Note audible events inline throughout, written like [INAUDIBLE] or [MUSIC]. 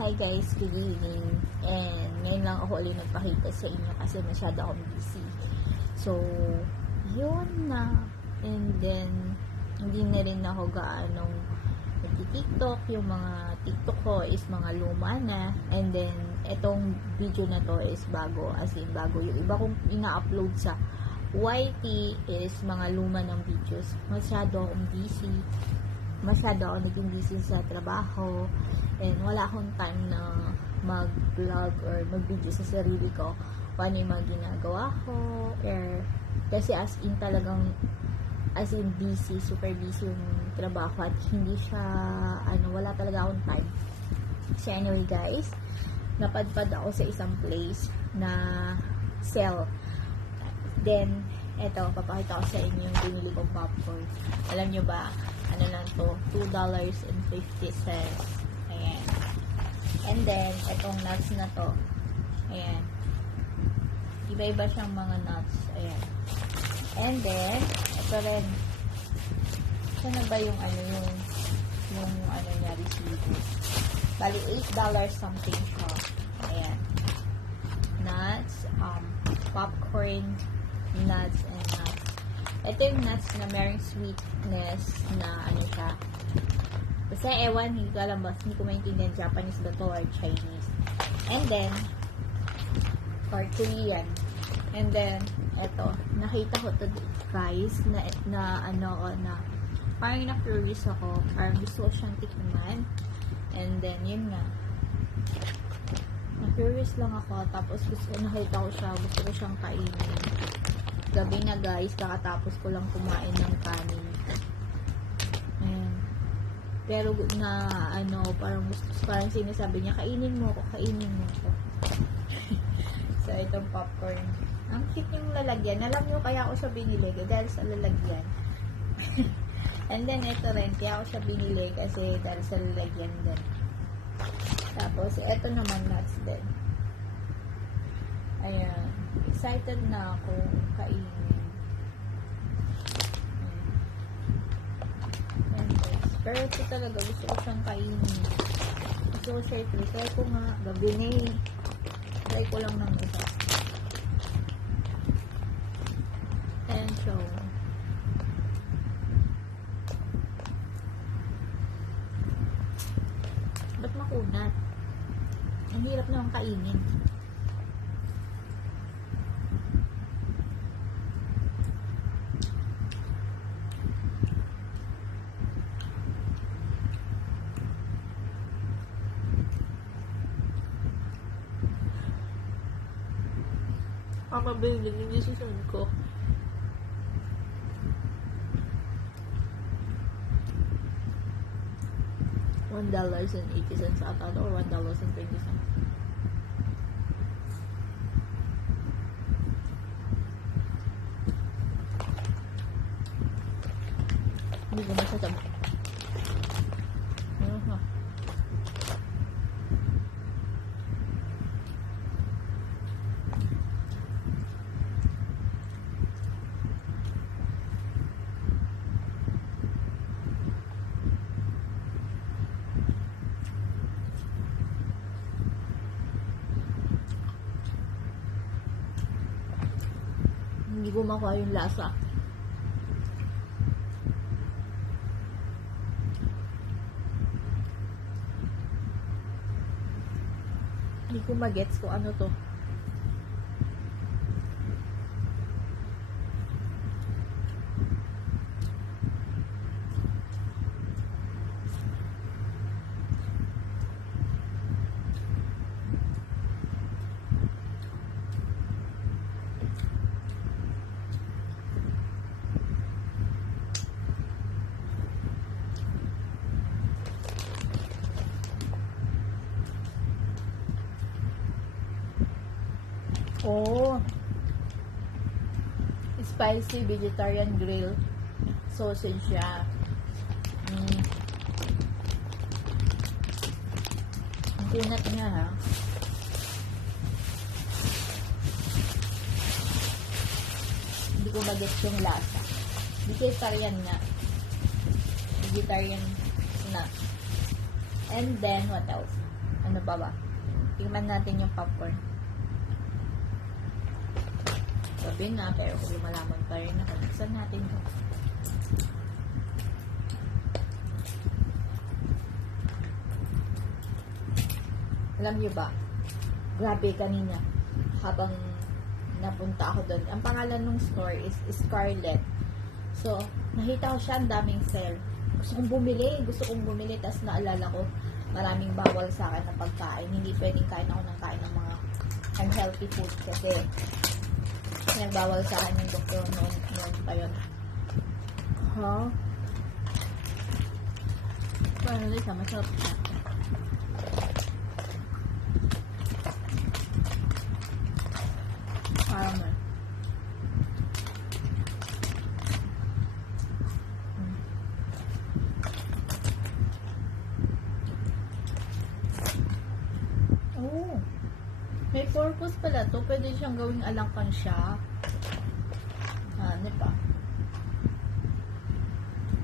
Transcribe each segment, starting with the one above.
Hi guys, good evening. And ngayon lang ako ulit nagpakita sa inyo kasi masyado akong busy. So, yun na. And then, hindi na rin ako gaanong nagti-tiktok. Yung mga tiktok ko is mga luma na. And then, etong video na to is bago. As in, bago. Yung iba kong ina-upload sa YT is mga luma ng videos. Masyado akong busy masyado ako naging busy sa trabaho and wala akong time na mag-vlog or mag-video sa sarili ko kung ano yung mga ginagawa ko. Or kasi as in talagang as in busy, super busy yung trabaho at hindi siya ano, wala talaga akong time. So anyway guys napadpad ako sa isang place na sell. Then eto, papakita ko sa inyo yung binili kong popcorn. Alam nyo ba ano lang to, $2.50. Ayan. And then, itong nuts na to, ayan. Iba-iba siyang mga nuts. Ayan. And then, ito rin. Ito na ba yung ano, yung, yung ano niya, resibo? Bali, $8 something siya. Ayan. Nuts, um, popcorn, nuts, and nuts. Ito yung nuts na merong sweetness na ano siya. Kasi ewan, hindi ko alam ba, hindi ko maintindihan Japanese ba to or Chinese. And then, or Korean. And then, eto, nakita ko to guys, na, na ano, o, na, parang na-curious ako, parang gusto ko siyang tikman. And then, yun nga, na-curious lang ako, tapos gusto, nakita ko siya, gusto ko siyang kainin gabi na guys, kakatapos ko lang kumain ng kanin. Pero na ano, parang parang sinasabi niya, kainin mo ako, kainin mo ako. [LAUGHS] so, itong popcorn. Ang cute yung lalagyan. Alam niyo kaya ako siya binili dahil sa lalagyan. [LAUGHS] And then, ito rin, kaya ako siya binili kasi dahil sa lalagyan din. Tapos, ito naman nuts din. Ayan. Excited na ako kainin. Ayan. guys. Pero ito talaga, gusto ko siyang kainin. Gusto ko siya ito. Try ko nga, gabi na eh. Try ko lang ng isa. And so, ba't makunat? Ang hirap naman kainin. Mabili yung decision ko. One dollars and eighty cents ata or one dollars and twenty cents. Hindi ko masasabi. Aha. Hindi ko makuha yung lasa. Hindi ko magets kung ano to. Oh. Spicy vegetarian grill sausage siya. Mm. Kunat niya ha. Hindi ko magets yung lasa. Vegetarian na. Vegetarian na. And then, what else? Ano pa ba? Tingnan natin yung popcorn. Sabi na, pero kung lumalaman pa rin ako, buksan natin to. Alam niyo ba, grabe kanina, habang napunta ako doon, ang pangalan ng store is Scarlet. So, nakita ko siya, ang daming sale. Gusto kong bumili, gusto kong bumili, tapos naalala ko, maraming bawal sa akin na pagkain. Hindi pwedeng kain ako ng kain ng mga unhealthy food kasi nagbawal sa akin yung doktor noon, noon pa yun. Ha? Paano ulit siya? Masarap siya. Caramel. Mm. Oh. May purpose pala to. Pwede siyang gawing alangkan siya. Ah, ano pa?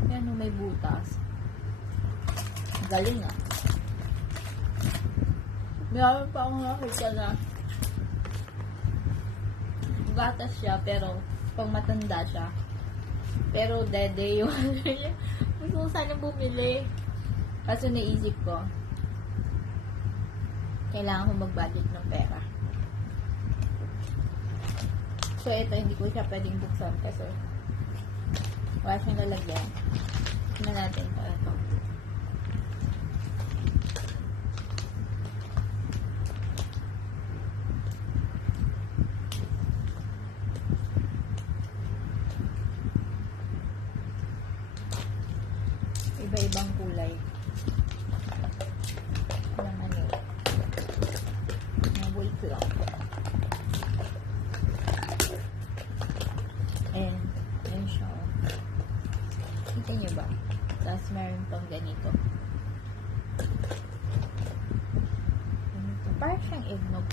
Yan, oh, may butas. Galing ah. Meron pa akong nakita na gatas siya, pero pang matanda siya. Pero dede yung [LAUGHS] gusto ko sana bumili. Kaso naisip ko, kailangan ko mag-budget ng pera. So, ito, hindi ko siya pwedeng buksan kasi wala siyang lalagyan. Tingnan natin para ito. Iba-ibang kulay. Lang. And, yun siya. oh. Kita niyo ba? Tapos meron pang ganito. Ganito. Parang siyang eggnog.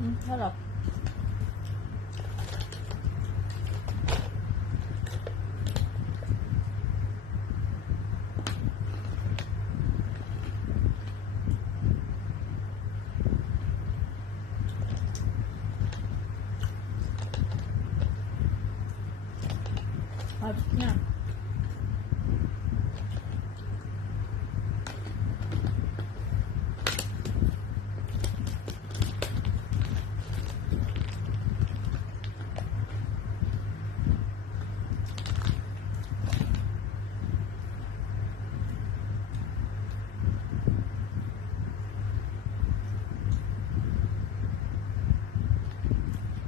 Mm, harap. Harap niya.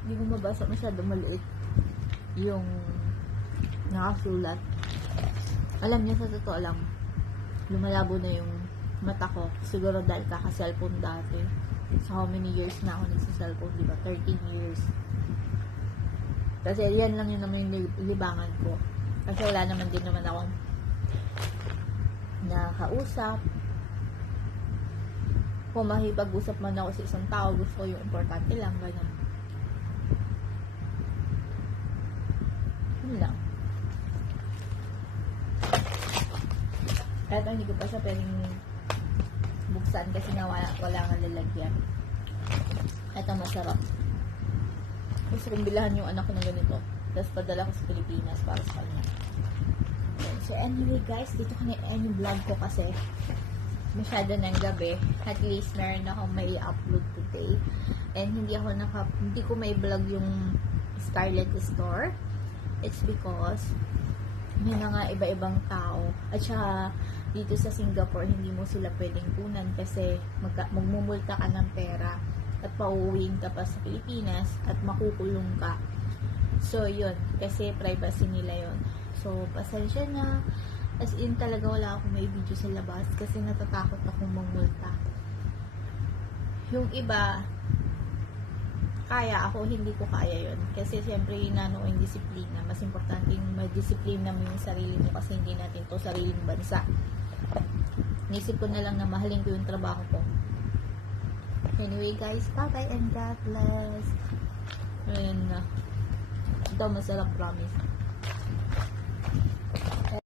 Hindi ko mabasa masyado maliit yung nakasulat. Alam niya sa totoo lang, lumalabo na yung mata ko. Siguro dahil kaka-cellphone dati. So, how many years na ako nagsa-cellphone, di ba? 13 years. Kasi yan lang yun naman yung li- libangan ko. Kasi wala naman din naman akong nakakausap. Kung makipag-usap man ako sa isang tao, gusto ko yung importante lang, ganyan. Yun lang. Kahit hindi ko pa siya pwedeng buksan kasi nga wala, wala nga lalagyan. Ito masarap. Gusto kong bilahan yung anak ko ng ganito. Tapos padala ko sa Pilipinas para sa kanya. So anyway guys, dito ko na-end yung vlog ko kasi masyado ng gabi. At least meron akong may upload today. And hindi ako naka, hindi ko may vlog yung Scarlet Store. It's because may mga iba-ibang tao. At saka, dito sa Singapore, hindi mo sila pwedeng kunan kasi magka, magmumulta ka ng pera at pauwiin ka pa sa Pilipinas at makukulong ka. So, yun. Kasi privacy nila yun. So, pasensya na. As in, talaga wala akong may video sa labas kasi natatakot akong mangmulta. Yung iba, kaya ako, hindi ko kaya yon Kasi siyempre, inano ko yung disiplina. Mas importante yung may disiplina mo yung sarili mo kasi hindi natin to sariling bansa. Nisip ko na lang na mahalin ko yung trabaho ko. Anyway guys, bye-bye and God bless. Ayun na. Ito masarap promise.